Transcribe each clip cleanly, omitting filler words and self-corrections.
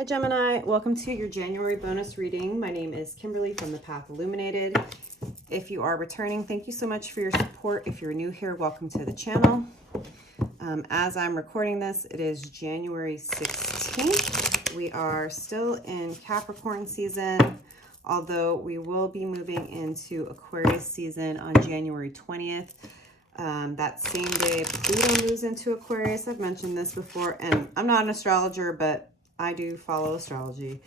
Hi Gemini, welcome to your January bonus reading. My name is Kimberly from the Path Illuminated. If you are returning, thank you so much for your support. If you're new here, welcome to the channel. As I'm recording this, it is January 16th. We are still in Capricorn season, although we will be moving into Aquarius season on January 20th. That same day Pluto moves into Aquarius. I've mentioned this before, and I'm not an astrologer, but I do follow astrology.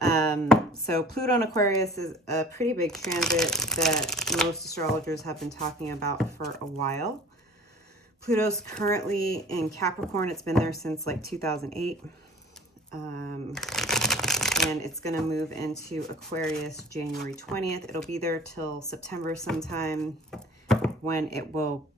So Pluto in Aquarius is a pretty big transit that most astrologers have been talking about for a while. Pluto's currently in Capricorn. It's been there since like 2008. And it's going to move into Aquarius January 20th. It'll be there till September sometime, when it will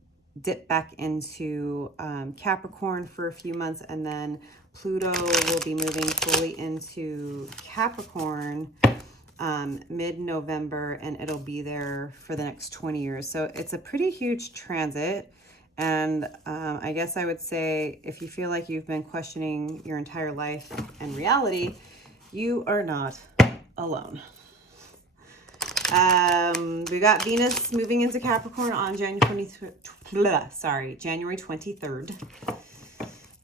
dip back into Capricorn for a few months, and then Pluto will be moving fully into Capricorn mid-November, and it'll be there for the next 20 years. So it's a pretty huge transit. And I guess I would say, if you feel like you've been questioning your entire life and reality, you are not alone. We got Venus moving into Capricorn on January 23rd.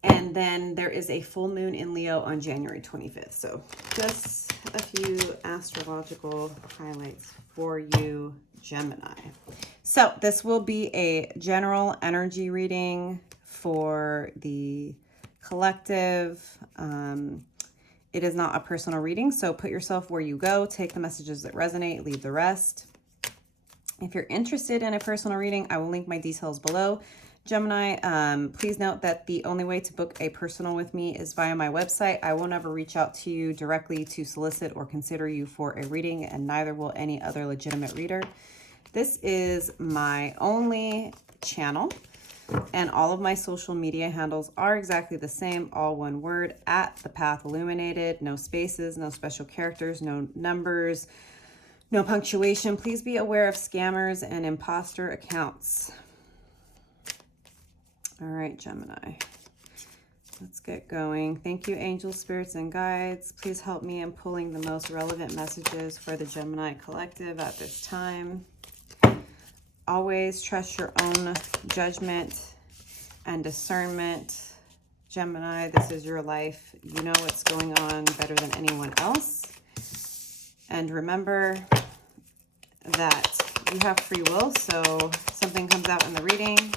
And then there is a full moon in Leo on January 25th. So just a few astrological highlights for you, Gemini. So this will be a general energy reading for the collective. It is not a personal reading, so put yourself where you go. Take the messages that resonate, leave the rest. If you're interested in a personal reading, I will link my details below. Gemini, please note that the only way to book a personal with me is via my website. I will never reach out to you directly to solicit or consider you for a reading, and neither will any other legitimate reader. This is my only channel, and all of my social media handles are exactly the same, all one word, at the Path Illuminated. No spaces, no special characters, no numbers, no punctuation. Please be aware of scammers and imposter accounts. All right, Gemini, let's get going. Thank you, angels, spirits, and guides. Please help me in pulling the most relevant messages for the Gemini collective at this time. Always trust your own judgment and discernment. Gemini, this is your life. You know what's going on better than anyone else. And remember that you have free will, so something comes out in the reading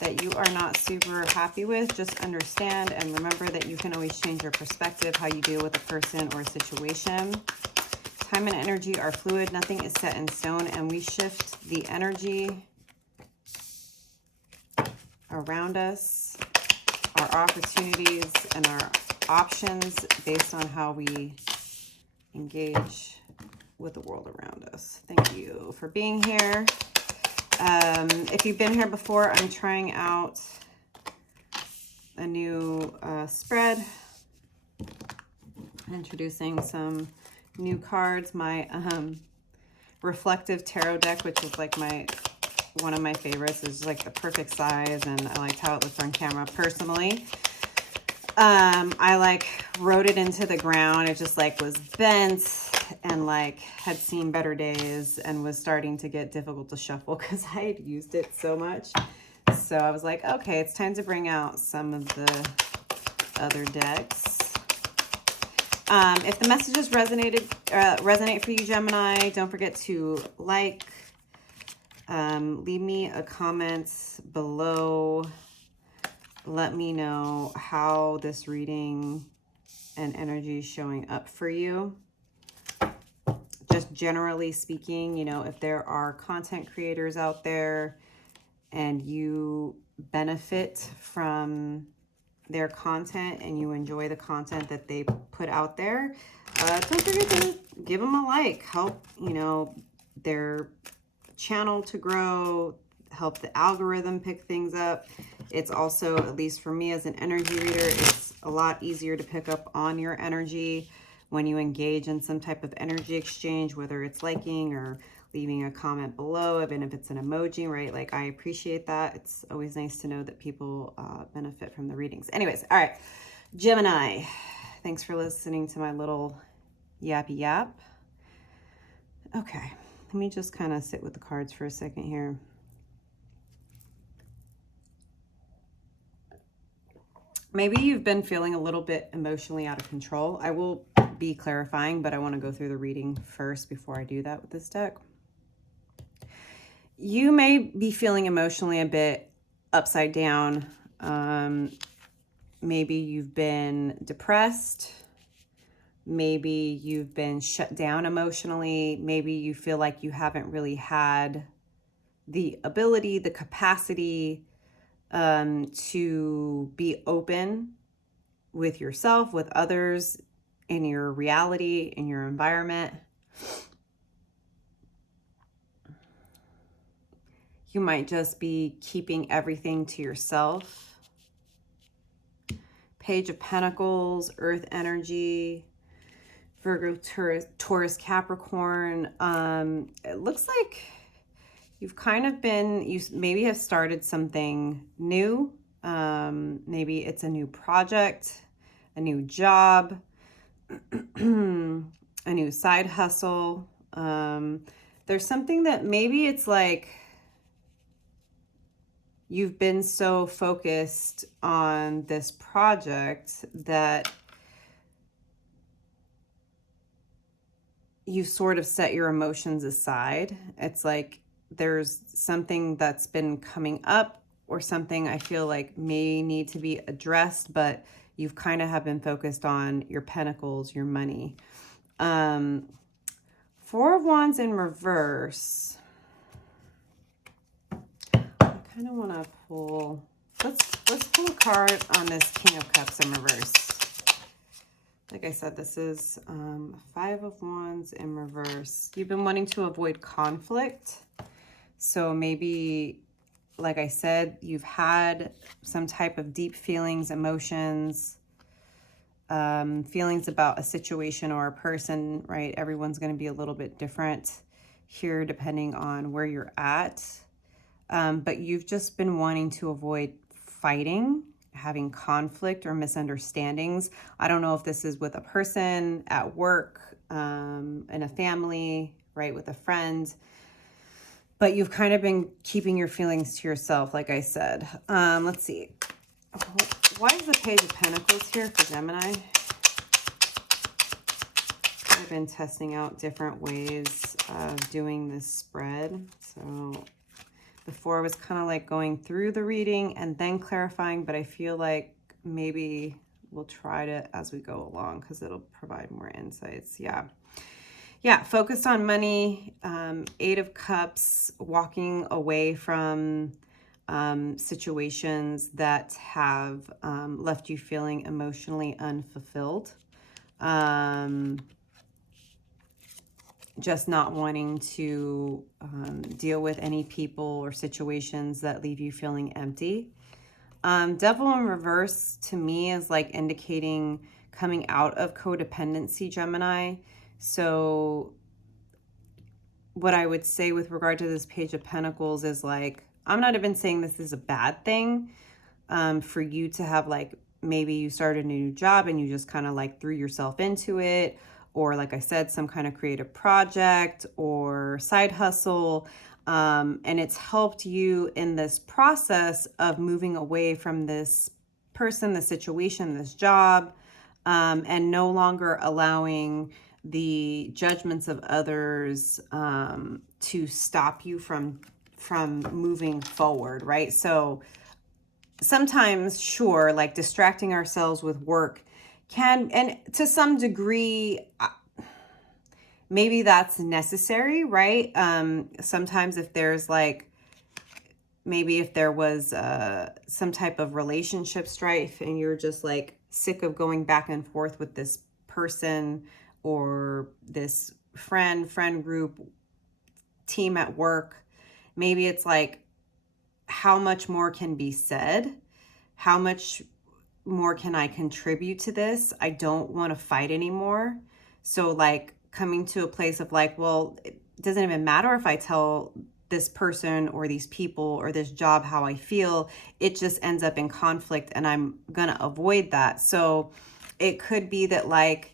that you are not super happy with, just understand and remember that you can always change your perspective, how you deal with a person or a situation. Time and energy are fluid. Nothing is set in stone, and we shift the energy around us, our opportunities and our options based on how we engage with the world around us. Thank you for being here. If you've been here before, I'm trying out a new spread, introducing some new cards. My reflective tarot deck, which is like one of my favorites, is like the perfect size, and I liked how it looked on camera personally. I like wrote it into the ground. It just like was bent and like had seen better days and was starting to get difficult to shuffle because I had used it so much. So I was like, okay, it's time to bring out some of the other decks. If the messages resonate for you, Gemini, don't forget to like, leave me a comment below. Let me know how this reading and energy is showing up for you. Just generally speaking, you know, if there are content creators out there and you benefit from their content and you enjoy the content that they put out there, don't forget to give them a like. Help, you know, their channel to grow, help the algorithm pick things up. It's also, at least for me as an energy reader, it's a lot easier to pick up on your energy when you engage in some type of energy exchange, whether it's liking or leaving a comment below, even if it's an emoji, right? Like, I appreciate that. It's always nice to know that people benefit from the readings. Anyways, all right, Gemini, Thanks for listening to my little yappy yap. Okay, let me just kind of sit with the cards for a second here. Maybe you've been feeling a little bit emotionally out of control. I will be clarifying, but I want to go through the reading first before I do that with this deck. You may be feeling emotionally a bit upside down. Maybe you've been depressed. Maybe you've been shut down emotionally. Maybe you feel like you haven't really had the ability, the capacity to be open with yourself, with others, in your reality, in your environment. You might just be keeping everything to yourself. Page of Pentacles, Earth energy, Virgo, Taurus, Capricorn. It looks like you've kind of been, you maybe have started something new. Maybe it's a new project, a new job, a new side hustle. There's something that maybe it's like you've been so focused on this project that you sort of set your emotions aside. It's like there's something that's been coming up or something I feel like may need to be addressed, but you've kind of have been focused on your pentacles, your money. Four of Wands in reverse. I kind of want to pull, let's pull a card on this King of Cups in reverse. Like I said, this is Five of Wands in reverse. You've been wanting to avoid conflict. So maybe, like I said, you've had some type of deep feelings, emotions, feelings about a situation or a person, right? Everyone's going to be a little bit different here depending on where you're at. But you've just been wanting to avoid fighting, having conflict or misunderstandings. I don't know if this is with a person, at work, in a family, right, with a friend. But you've kind of been keeping your feelings to yourself, like I said. Let's see. Why is the Page of Pentacles here for Gemini? I've been testing out different ways of doing this spread. So before I was kind of like going through the reading and then clarifying, but I feel like maybe we'll try to as we go along because it'll provide more insights. Yeah, focused on money, Eight of Cups, walking away from situations that have left you feeling emotionally unfulfilled. Just not wanting to deal with any people or situations that leave you feeling empty. Devil in reverse to me is like indicating coming out of codependency, Gemini. So what I would say with regard to this Page of Pentacles is like, I'm not even saying this is a bad thing for you to have, like, maybe you started a new job and you just kind of like threw yourself into it. Or like I said, some kind of creative project or side hustle. And it's helped you in this process of moving away from this person, this situation, this job, and no longer allowing the judgments of others to stop you from moving forward, right? So sometimes, sure, like distracting ourselves with work can, and to some degree, maybe that's necessary, right? Sometimes if there's like, maybe if there was some type of relationship strife and you're just like sick of going back and forth with this person or this friend group, team at work, maybe it's like, how much more can be said? How much more can I contribute to this? I don't want to fight anymore. So like coming to a place of like, well, it doesn't even matter if I tell this person or these people or this job how I feel. It just ends up in conflict and I'm going to avoid that. So it could be that like,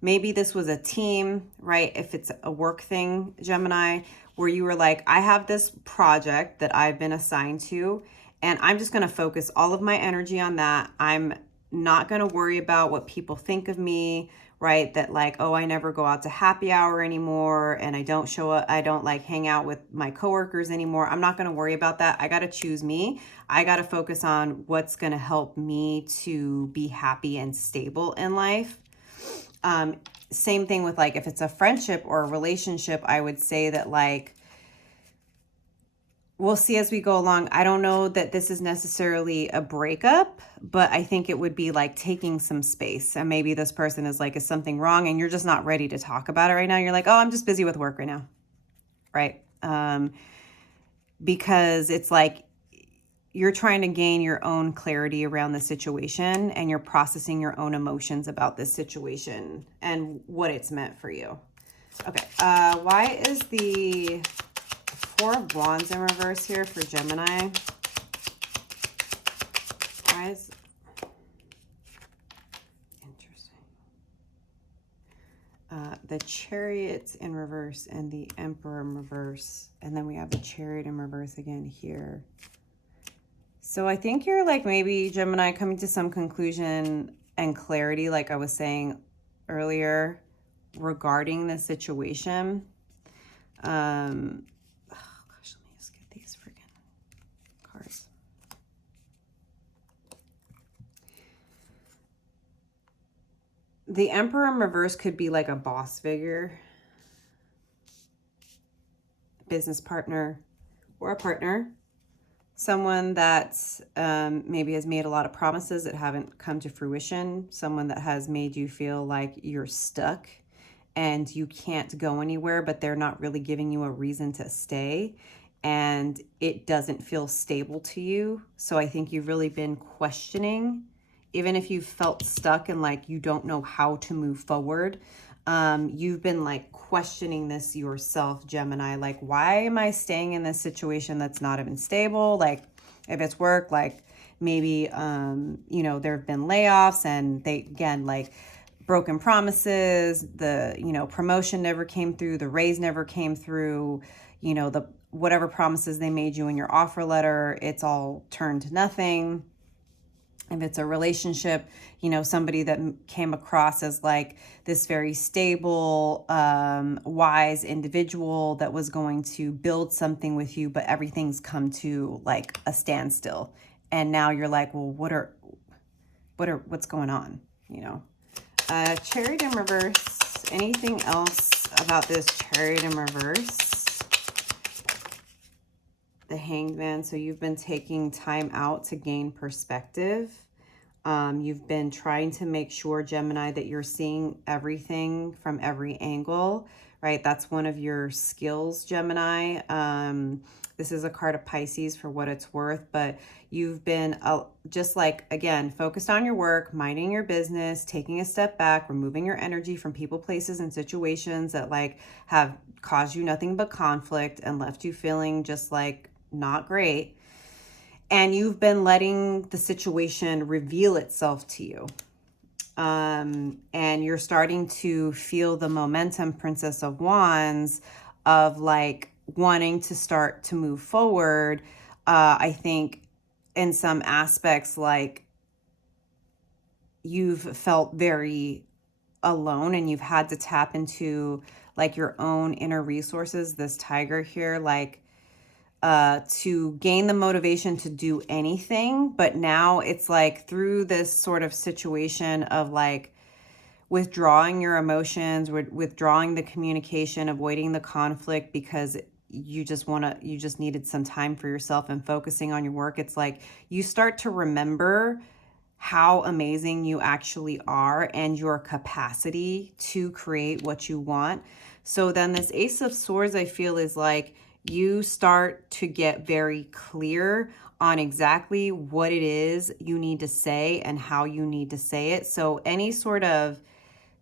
maybe this was a team, right? If it's a work thing, Gemini, where you were like, I have this project that I've been assigned to, and I'm just going to focus all of my energy on that. I'm not going to worry about what people think of me, right? That like, oh, I never go out to happy hour anymore, and I don't show up, I don't like hang out with my coworkers anymore. I'm not going to worry about that. I got to choose me. I got to focus on what's going to help me to be happy and stable in life. Same thing with like, if it's a friendship or a relationship, I would say that like, we'll see as we go along. I don't know that this is necessarily a breakup, but I think it would be like taking some space. And maybe this person is like, is something wrong? And you're just not ready to talk about it right now. You're like, oh, I'm just busy with work right now. Right. Because it's like, you're trying to gain your own clarity around the situation, and you're processing your own emotions about this situation and what it's meant for you. Okay. Why is the Four of Wands in reverse here for Gemini? Why is... Interesting. The Chariot in reverse and the Emperor in reverse. And then we have the Chariot in reverse again here. So I think you're like maybe, Gemini, coming to some conclusion and clarity, like I was saying earlier, regarding the situation. Oh gosh, let me just get these freaking cards. The Emperor in reverse could be like a boss figure, business partner, or a partner. Someone that maybe has made a lot of promises that haven't come to fruition. Someone that has made you feel like you're stuck and you can't go anywhere, but they're not really giving you a reason to stay. And it doesn't feel stable to you. So I think you've really been questioning, even if you felt stuck and like you don't know how to move forward. You've been like questioning this yourself, Gemini. Like, why am I staying in this situation that's not even stable? Like, if it's work, like maybe, you know, there have been layoffs and they, again, like broken promises, the, you know, promotion never came through, the raise never came through, you know, the whatever promises they made you in your offer letter, it's all turned to nothing. If it's a relationship, you know, somebody that came across as like this very stable, wise individual that was going to build something with you, but everything's come to like a standstill. And now you're like, well, what's going on? You know, Chariot in reverse. Anything else about this Chariot in reverse? The Hanged Man. So you've been taking time out to gain perspective. You've been trying to make sure, Gemini, that you're seeing everything from every angle, right? That's one of your skills, Gemini. This is a card of Pisces for what it's worth, but you've been just like, again, focused on your work, minding your business, taking a step back, removing your energy from people, places, and situations that like have caused you nothing but conflict and left you feeling just like not great. And you've been letting the situation reveal itself to you. And you're starting to feel the momentum, Princess of Wands, of like wanting to start to move forward. I think in some aspects, like you've felt very alone and you've had to tap into like your own inner resources, this tiger here, like to gain the motivation to do anything. But now it's like through this sort of situation of like withdrawing your emotions, withdrawing the communication, avoiding the conflict because you just needed some time for yourself and focusing on your work. It's like you start to remember how amazing you actually are and your capacity to create what you want. So then this Ace of Swords, I feel, is like you start to get very clear on exactly what it is you need to say and how you need to say it. So any sort of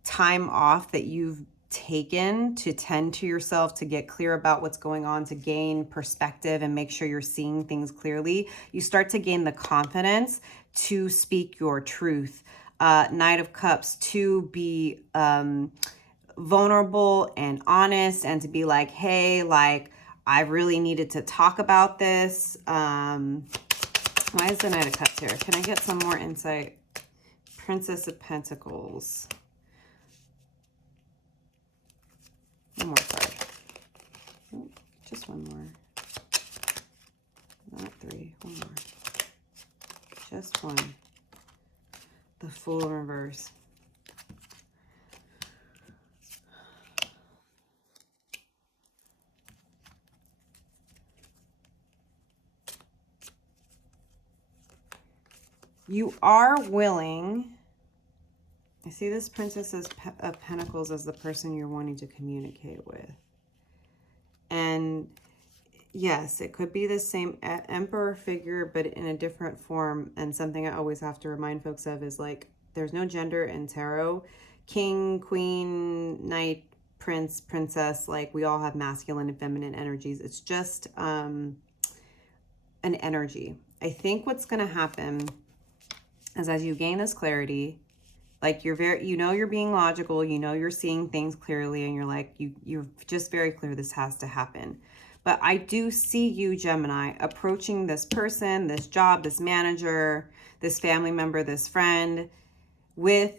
time off that you've taken to tend to yourself, to get clear about what's going on, to gain perspective and make sure you're seeing things clearly, you start to gain the confidence to speak your truth. Knight of Cups to be vulnerable and honest, and to be like, hey, like, I really needed to talk about this. Why is the Knight of Cups here? Can I get some more insight? Princess of Pentacles. One more card. Oh, just one more. Not three. One more. Just one. The Fool in reverse. You are willing. I see this Princess of Pentacles as the person you're wanting to communicate with. And yes, it could be the same Emperor figure, but in a different form. And something I always have to remind folks of is, like, there's no gender in tarot. King, queen, knight, prince, princess, like, we all have masculine and feminine energies. It's just an energy. I think what's going to happen is, as you gain this clarity, like, you're being logical, you're seeing things clearly, and you're like, you're just very clear this has to happen. But I do see you, Gemini, approaching this person, this job, this manager, this family member, this friend, with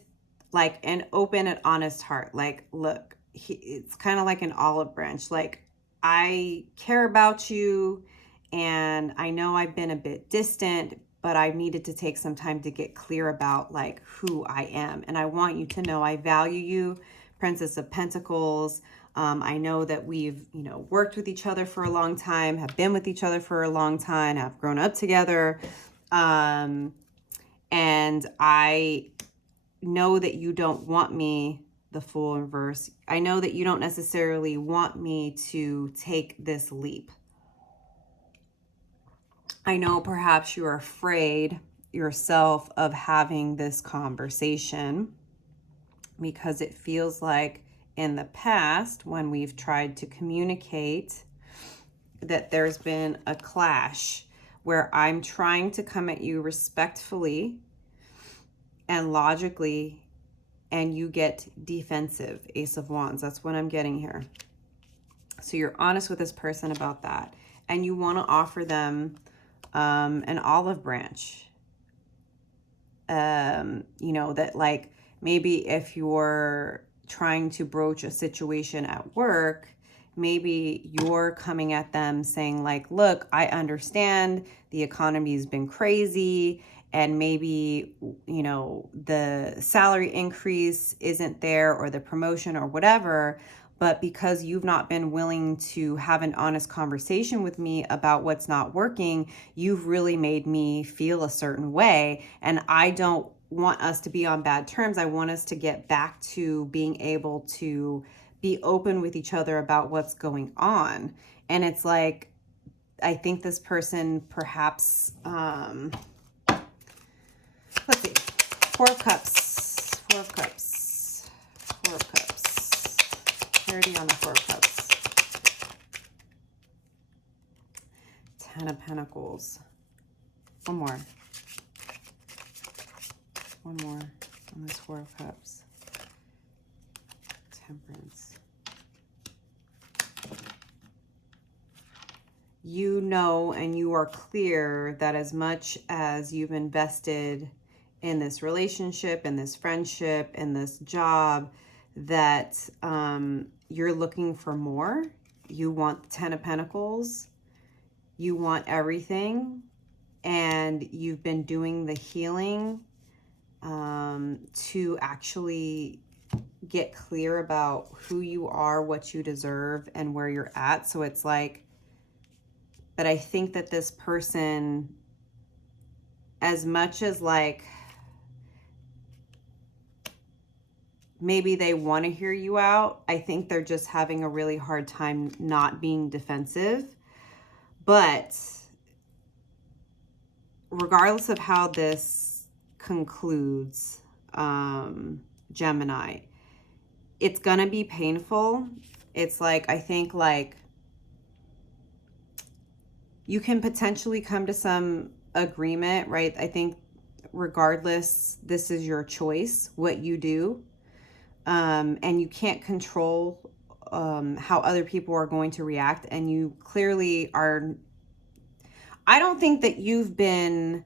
like an open and honest heart. Like, look, it's kind of like an olive branch. Like, I care about you, and I know I've been a bit distant, but I needed to take some time to get clear about, like, who I am. And I want you to know I value you, Princess of Pentacles. I know that we've, worked with each other for a long time, have been with each other for a long time, have grown up together. And I know that you don't want me, the Fool in reverse. I know that you don't necessarily want me to take this leap. I know perhaps you're afraid yourself of having this conversation, because it feels like in the past, when we've tried to communicate, that there's been a clash where I'm trying to come at you respectfully and logically, and you get defensive. Ace of Wands, that's what I'm getting here. So you're honest with this person about that, and you want to offer them an olive branch. That, like, maybe if you're trying to broach a situation at work, maybe you're coming at them saying, like, look, I understand the economy's been crazy, and maybe, the salary increase isn't there, or the promotion or whatever, but because you've not been willing to have an honest conversation with me about what's not working, you've really made me feel a certain way. And I don't want us to be on bad terms. I want us to get back to being able to be open with each other about what's going on. And it's like, I think this person perhaps, let's see, Four of Cups, clarity on the Four of Cups. Ten of Pentacles. One more on this Four of Cups. Temperance. You know, and you are clear that as much as you've invested in this relationship, in this friendship, in this job, that you're looking for more. You want the Ten of Pentacles. You want everything. And you've been doing the healing to actually get clear about who you are, what you deserve, and where you're at. So it's like, but I think that this person, as much as, like, maybe they want to hear you out, I think they're just having a really hard time not being defensive. But regardless of how this concludes, Gemini, it's gonna be painful. It's like, I think, like, you can potentially come to some agreement, right? I think regardless, this is your choice, what you do. And you can't control how other people are going to react. And you clearly are, I don't think that you've been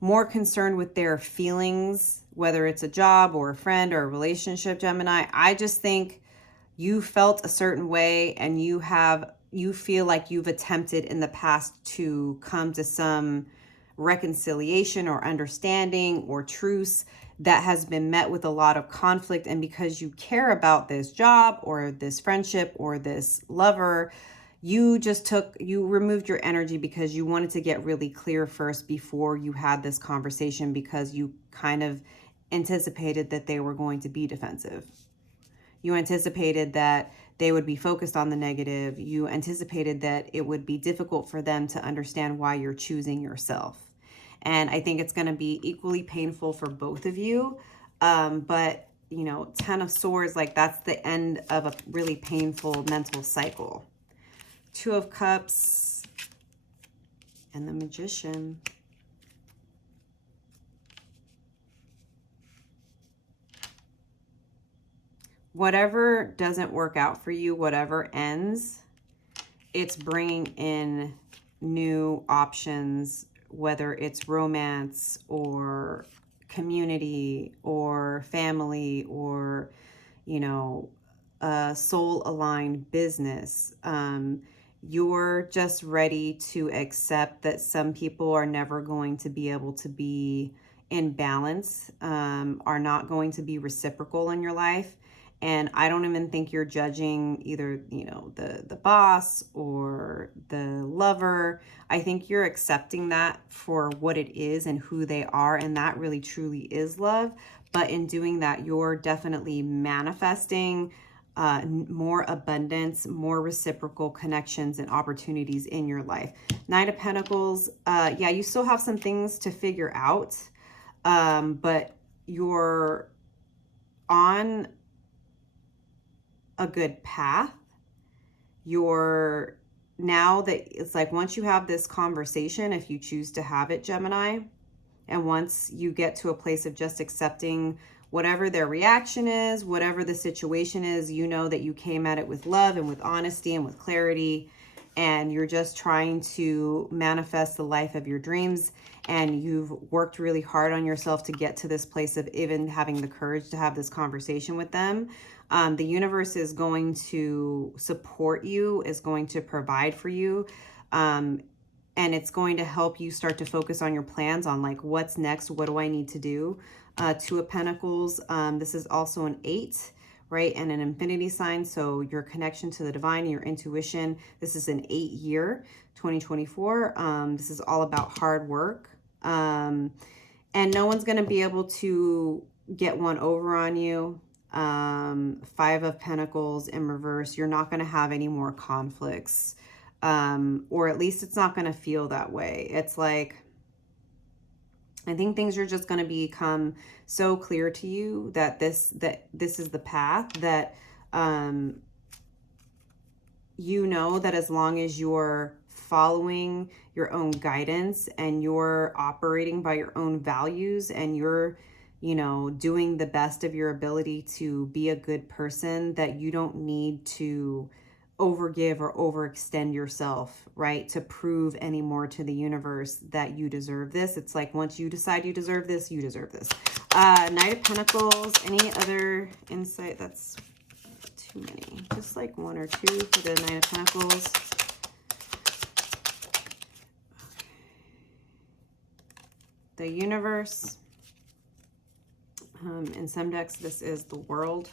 more concerned with their feelings, whether it's a job or a friend or a relationship, Gemini. I just think you felt a certain way and you feel like you've attempted in the past to come to some reconciliation or understanding or truce that has been met with a lot of conflict. And because you care about this job or this friendship or this lover, you removed your energy because you wanted to get really clear first before you had this conversation, because you kind of anticipated that they were going to be defensive. You anticipated that they would be focused on the negative. You anticipated that it would be difficult for them to understand why you're choosing yourself. And I think it's going to be equally painful for both of you. But, you know, 10 of Swords, like that's the end of a really painful mental cycle. 2 of Cups and the Magician. Whatever doesn't work out for you, whatever ends, it's bringing in new options, whether it's romance or community or family or, you know, a soul-aligned business. You're just ready to accept that some people are never going to be able to be in balance, are not going to be reciprocal in your life. And I don't even think you're judging either, you know, the boss or the lover. I think you're accepting that for what it is and who they are. And that really truly is love. But in doing that, you're definitely manifesting more abundance, more reciprocal connections and opportunities in your life. 9 of Pentacles, yeah, you still have some things to figure out, but you're on a good path. You're, now that it's like, once you have this conversation, if you choose to have it, Gemini, and once you get to a place of just accepting whatever their reaction is, whatever the situation is, you know that you came at it with love and with honesty and with clarity, and you're just trying to manifest the life of your dreams, and you've worked really hard on yourself to get to this place of even having the courage to have this conversation with them. The universe is going to support you, is going to provide for you, and it's going to help you start to focus on your plans, on like, what's next? What do I need to do? 2 of Pentacles. This is also an 8, right? And an infinity sign. So your connection to the divine, your intuition. This is an 8 year, 2024. This is all about hard work. And no one's going to be able to get one over on you. 5 of Pentacles in reverse. You're not going to have any more conflicts. Or at least it's not going to feel that way. It's like, I think things are just going to become so clear to you that this is the path, that you know that as long as you're following your own guidance and you're operating by your own values and you're, you know, doing the best of your ability to be a good person, that you don't need to overgive or overextend yourself, right, to prove anymore to the universe that you deserve this. It's like, once you decide you deserve this, you deserve this. Knight of Pentacles. Any other insight? That's too many. Just like 1 or 2 for the Knight of Pentacles. The universe. In some decks, this is the World.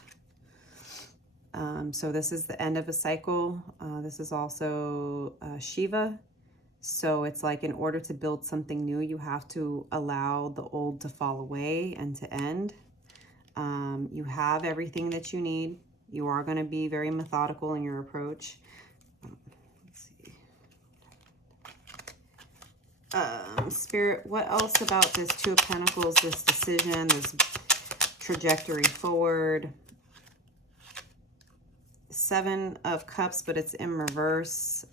So this is the end of a cycle. This is also Shiva. So it's like, in order to build something new, you have to allow the old to fall away and to end. You have everything that you need. You are going to be very methodical in your approach. Let's see. Spirit, what else about this 2 of Pentacles, this decision, this trajectory forward? 7 of Cups, but it's in reverse.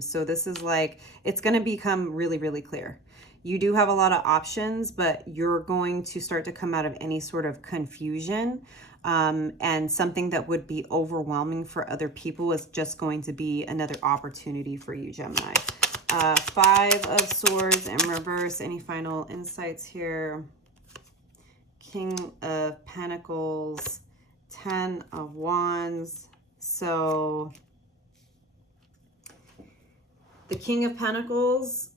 So this is like, it's going to become really, really clear. You do have a lot of options, but you're going to start to come out of any sort of confusion. And something that would be overwhelming for other people is just going to be another opportunity for you, Gemini. 5 of Swords in reverse. Any final insights here? King of Pentacles, 10 of Wands. So the King of Pentacles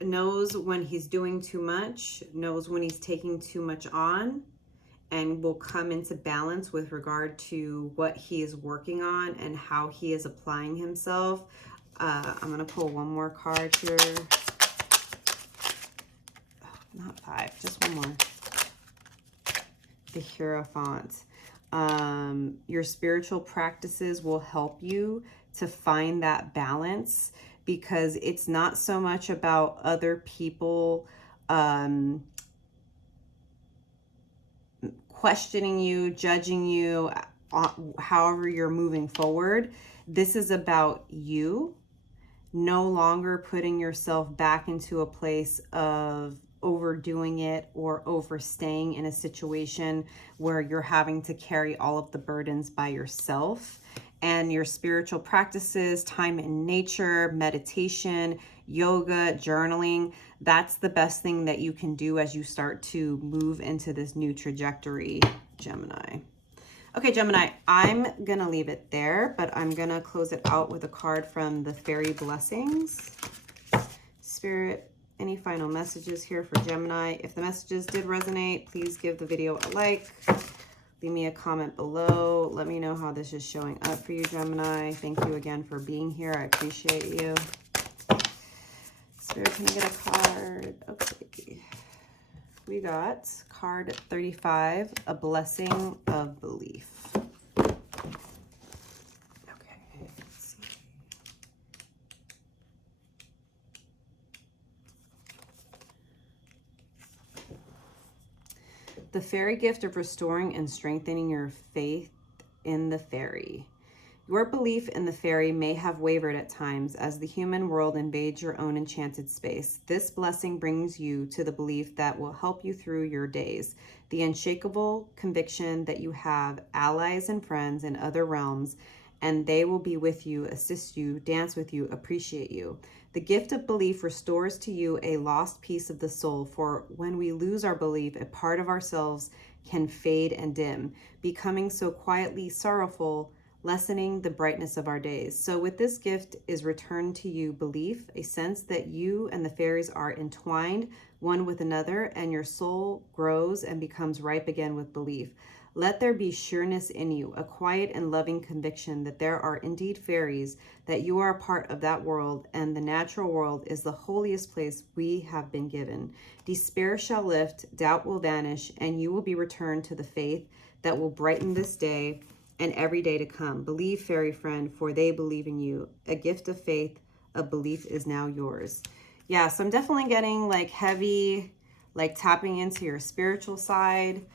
knows when he's doing too much, knows when he's taking too much on, and will come into balance with regard to what he is working on and how he is applying himself. I'm going to pull one more card here. Oh, not 5, just one more. The Hierophant. Your spiritual practices will help you to find that balance, because it's not so much about other people questioning you, judging you, however you're moving forward. This is about you no longer putting yourself back into a place of overdoing it or overstaying in a situation where you're having to carry all of the burdens by yourself. And your spiritual practices, time in nature, meditation, yoga, journaling, that's the best thing that you can do as you start to move into this new trajectory, Gemini. Okay, Gemini, I'm going to leave it there, but I'm going to close it out with a card from the Fairy Blessings. Spirit, any final messages here for Gemini? If the messages did resonate, please give the video a like. Leave me a comment below. Let me know how this is showing up for you, Gemini. Thank you again for being here. I appreciate you. Spirit, can I get a card? Okay. We got card 35, A Blessing of Belief. Okay, let's see. The fairy gift of restoring and strengthening your faith in the fairy. Your belief in the fairy may have wavered at times as the human world invades your own enchanted space. This blessing brings you to the belief that will help you through your days. The unshakable conviction that you have allies and friends in other realms, and they will be with you, assist you, dance with you, appreciate you. The gift of belief restores to you a lost piece of the soul, for when we lose our belief, a part of ourselves can fade and dim, becoming so quietly sorrowful, lessening the brightness of our days. So with this gift is returned to you belief, a sense that you and the fairies are entwined one with another, and your soul grows and becomes ripe again with belief. Let there be sureness in you, a quiet and loving conviction that there are indeed fairies, that you are a part of that world, and the natural world is the holiest place we have been given. Despair shall lift, doubt will vanish, and you will be returned to the faith that will brighten this day and every day to come. Believe, fairy friend, for they believe in you. A gift of faith, of belief is now yours. Yeah, so I'm definitely getting like heavy, like tapping into your spiritual side,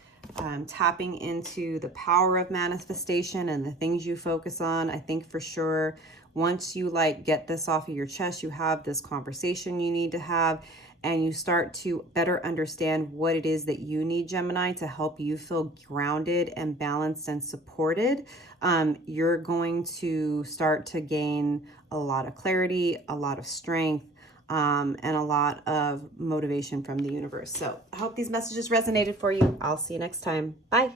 tapping into the power of manifestation and the things you focus on. I think for sure, once you like get this off of your chest, you have this conversation you need to have, and you start to better understand what it is that you need, Gemini, to help you feel grounded and balanced and supported. You're going to start to gain a lot of clarity, a lot of strength, and a lot of motivation from the universe. So I hope these messages resonated for you. I'll see you next time. Bye.